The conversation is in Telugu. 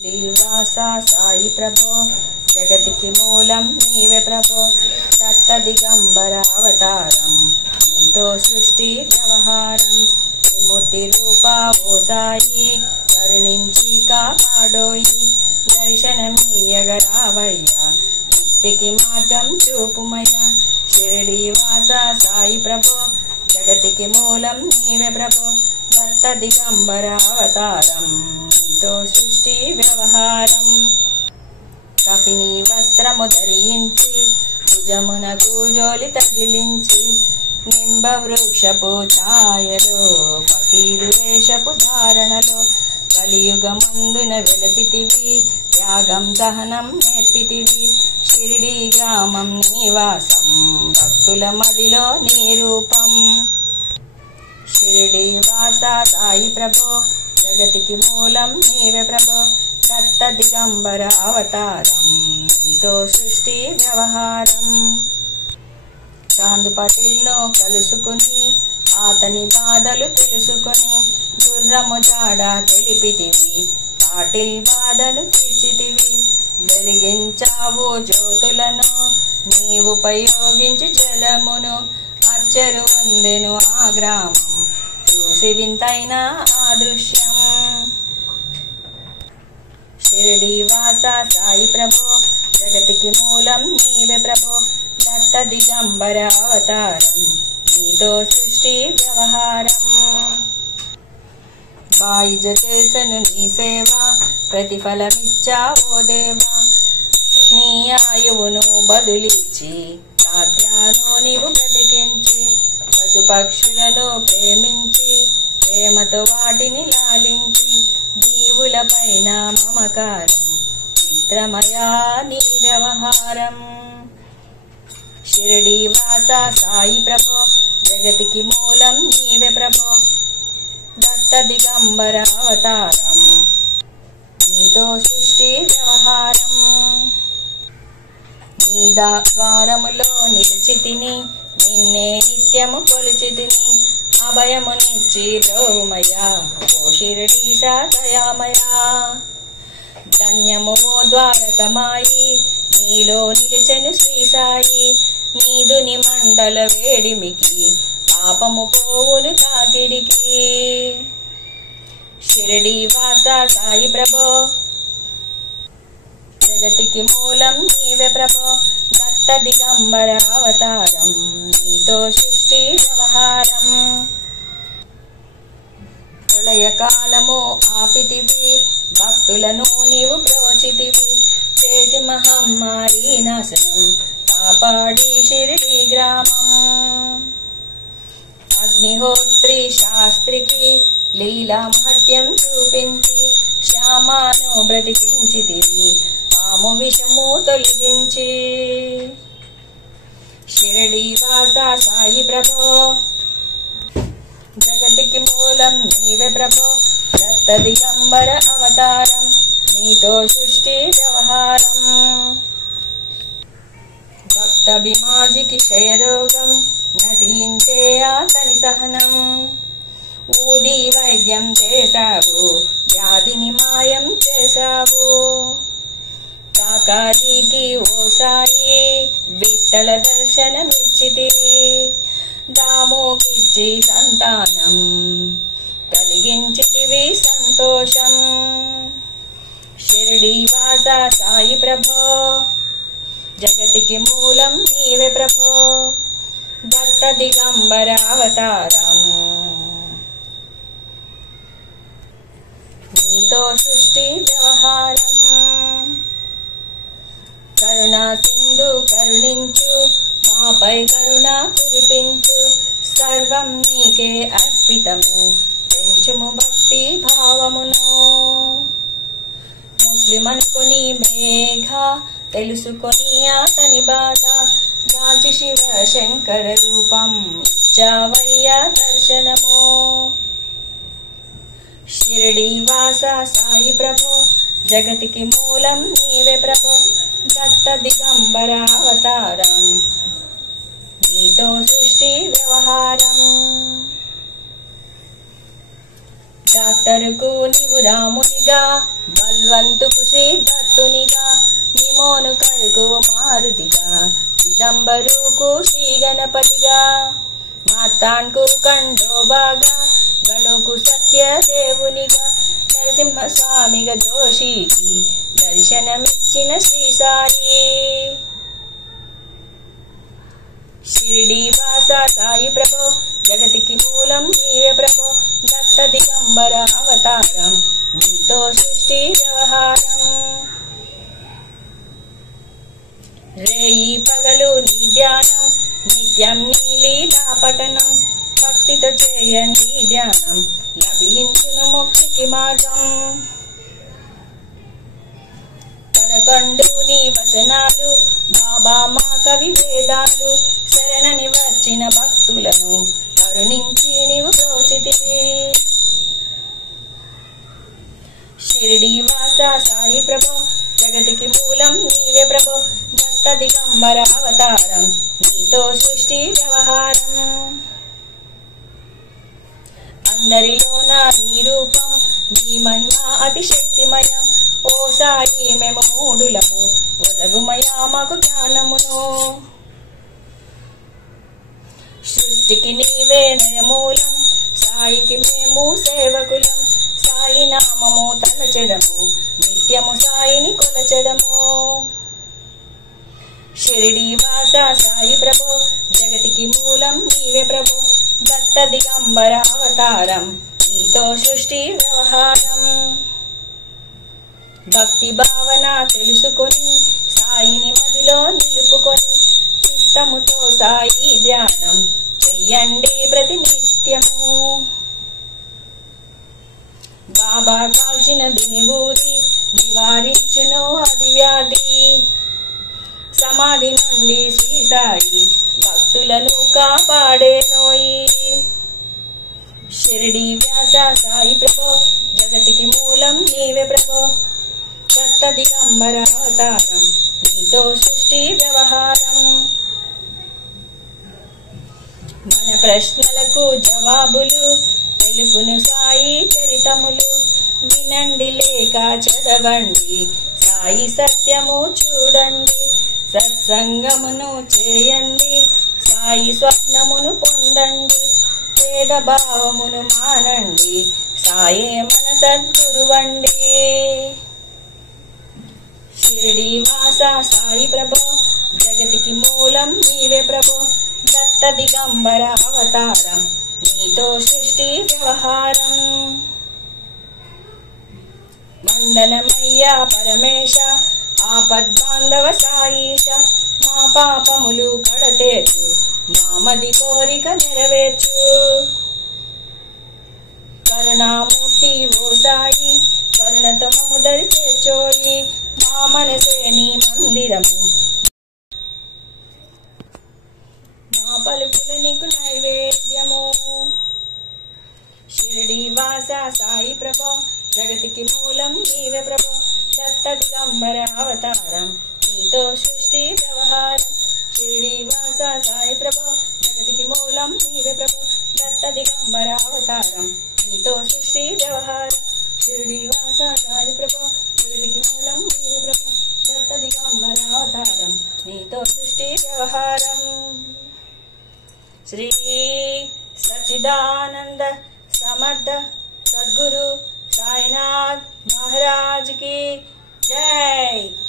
శ్రీవాసా సాయి ప్రభో జగతికి మూలం నీవే ప్రభో దత్త దిగంబర అవతారం నీతో సృష్టి వ్యవహారం త్రిమూర్తి రూపా ఓ సాయి కరుణించి కాపాడోయి దర్శనమీయగరావయ్యా ముక్తికి మార్గం చూపుమయ్యా షిరిడి వాసా సాయి ప్రభో జగతికి మూలం నీవే ప్రభో దత్త దిగంబర అవతారం నీతో సృష్టి వ్యవహారం కఫిని వస్త్రము ధరించి భుజమునకు జోలి తగిలించి నింబ వృక్షపు ఛాయలో ఫకీరు వేషపు ధారణలో కలియుగమందున వెలసితివి త్యాగం సహనం నేర్పితివి షిరిడి గ్రామం నివాసం భక్తుల మదిలో నీ రూపం షిరిడి వాసా సాయి ప్రభో జగతికి మూలం నీవే ప్రభో దత్త దిగంబర అవతారం నీతో సృష్టి వ్యవహారం చాంది పటిల్ను కలుసుకుని అతని బాధలు తెలుసుకుని గుర్రము జాడ తెలిపితివి పాటిల్ బాధను తీర్చితివి వెలిగించావు జ్యోతులను నీవు ఉపయోగించి జలమును అచ్చరు వందెను ఆ గ్రామం చూసి వింతైన ఆ దృశ్యం షిరిడి వాసా సాయి ప్రభో జగతికి మూలం నీవే ప్రభో దత్త దిగంబర అవతారం నీతో సృష్టి వ్యవహారం బాయిజ చేసను నీ సేవ ప్రతిఫలమిచ్చావో దేవా నీ ఆయువును బదులిచ్చి సాధ్యాను నీవు బ్రతికించి పశుపక్షులను ప్రేమించి ప్రేమతో వాటిని లాలించి జీవుల పైన మమకారం చిత్రమయా నీ వ్యవహారం షిరిడి వాసా సాయి ప్రభో జగతికి మూలం నీవే ప్రభో దత్త దిగంబర అవతారం నీతో సృష్టి వ్యవహారం నీ ద్వారములో నిలిచితిని నిన్నే నిత్యము కొలిచితిని అభయమునిచ్చి బ్రోమయా ఓ షిరిడీశా దయామయా ధన్యము ఓ ద్వారకమాయి నీలో నిలిచెను శ్రీ సాయి నీదుని మంటల వేడిమికి పాపము పోవును తాకిడికి షిరిడి వాసా సాయి ప్రభో జగతికి మూలం నీవే ప్రభో దత్త దిగంబర అవతారం నీతో సృష్టి వ్యవహారం ప్రళయ కాలము ఆపితివి భక్తులను నీవు ప్రోచితివి చేసి మహమ్మారి నాశనం కాపాడి షిరిడి గ్రామం అగ్నిహోత్రి శాస్త్రికి లీలా మహత్యం చూపించి శ్యామాను బ్రతికించితివి పాము విషము తొలగించి షిరిడి వాసా సాయి ప్రభో జగతికి మూలం నీవే ప్రభో దత్త దిగంబర అవతారం నీతో సృష్టి వ్యవహారం భక్త బిమాజికి క్షయరోగం నశించే అతని సహనం ఊది వైద్యం చేశావు వ్యాధిని మాయం చేశావు కాకాజీకి ఓ సాయి విఠల దర్శనమిచ్చితివి దామోకిచ్చి సంతానం కలిగించితివి సంతోషం షిరిడి వాసా సాయి ప్రభో జగతికి మూలం నీవే ప్రభో దత్త దిగంబర అవతారం నీతో సృష్టి వ్యవహారం కరుణా సింధు కరుణించు మాపై కరుణ కురిపించు సర్వం నీకే అర్పితము పెంచుము భక్తి భావమును ముస్లిం అనుకుని మేఘ తెలుసుకొని అతని బాధ దాచి శివ శంకర రూపం ఇచ్చావయ్య దర్శనము షిరిడి వాసా సాయి ప్రభో జగతికి మూలం నీవే ప్రభో దత్త దిగంబర అవతారం నీతో సృష్టి వ్యవహారం డాక్టరుకు నీవు రామునిగా, బల్వంతుకు శ్రీదత్తునిగా, నిమోనుకరుకు మారుతిగా, చిదంబరుకు శ్రీ గణపతిగా, మార్తాండ్కు ఖండోబాగా, గణుకు సత్యదేవునిగా, నరసింహస్వామిగా జోషికి దర్శనమిచ్చిన శ్రీ సాయి. షిరిడీవాస సాయి ప్రభో, జగతికి మూలం నీవే ప్రభో, దత్త దిగంబర అవతారం, నీతో సృష్టి వ్యవహారం. రేయి పగలు నీ ధ్యానం, నిత్యం నీ లీలా పఠనం, భక్తితో చేయండి ధ్యానం, లభించును ముక్తికి మార్గం. పదకొండు నీ వచనాలు, బాబా మా కవి వేదాలు, శరణని వచ్చిన భక్తులను కరుణించి నీవు ప్రోచితివి. షిరిడీవాస సాయి ప్రభో, జగతికి మూలం నీవే ప్రభో, దత్త దిగంబర అవతారం, నీతో సృష్టి వ్యవహారం. అందరిలోన నీ రూపం, నీ మహిమ అతిశక్తిమయం, ఓ సాయి మేము మూడులము, ఒదగుమయా మాకు జ్ఞానమును. సృష్టికి నీవే నయమూలం, సాయికి మేము సేవకులం, సాయి నామము తలచెదము, నిత్యము సాయిని కొలచెదము. షిరిడీవాస సాయి ప్రభో, జగతికి మూలం నీవే ప్రభో, దత్త దిగంబర అవతారం, నీతో సృష్టి వ్యవహారం. భక్తి భావన తెలుసుకొని, సాయిని మదిలో నిలుపుకొని, చిత్తముతో సాయి ధ్యానం చెయ్యండి ప్రతినిత్యము. బాబా కాల్చిన దేవుడి నివారించును అది వ్యాధి, సమాధి నుండి శ్రీ సాయి భక్తులను కాపాడేనోయి. షిరిడీ వ్యాస సాయి ప్రభో, జగతికి మూలం నీవే ప్రభో, దత్త దిగంబర అవతారం, నీతో సృష్టి వ్యవహారం. మన ప్రశ్నలకు జవాబులు తెలుపును సాయి చరితములు, వినండి లేక చదవండి, సాయి సత్యము చూడండి, సత్సంగమును చేయండి, సాయి స్వప్నమును పొందండి, భేద భావమును మానండి, సాయే మన సద్గురువండి. షిరిడీవాస సాయి ప్రభో, జగతికి మూలం నీవే ప్రభో, దత్త దిగంబర అవతారం, నీతో సృష్టి వ్యవహారం. వందనమయ్యా పరమేశ, ఆపద్బాంధవ సాయిష, మా పాపములు కడతేర్చు, మామది కోరిక నెరవేర్చు. కరుణామూర్తి ఓ సాయి, కరుణతో మము దరి చేర్చోయి, మా మనసే నీ మందిరము, మా పలుకులు నీకు నైవేద్యము. షిరిడీవాస సాయి ప్రభో, జగతికి మూలం నీవే ప్రభో, దత్త దిగంబర అవతారం, నీతో సృష్టి వ్యవహారం. షిరిడీవాస సాయి ప్రభో, జగతికి మూలం నీవే ప్రభో, దత్త దిగంబర అవతారం, నీతో సృష్టి వ్యవహారం. షిరిడీవాస సాయి ప్రభో, జగతికి మూలం నీవే ప్రభో, దత్త దిగంబర అవతారం, నీతో సృష్టి వ్యవహారం. శ్రీ సచ్చిదానంద సమర్థ సద్గురు साईनाथ महाराज की जय।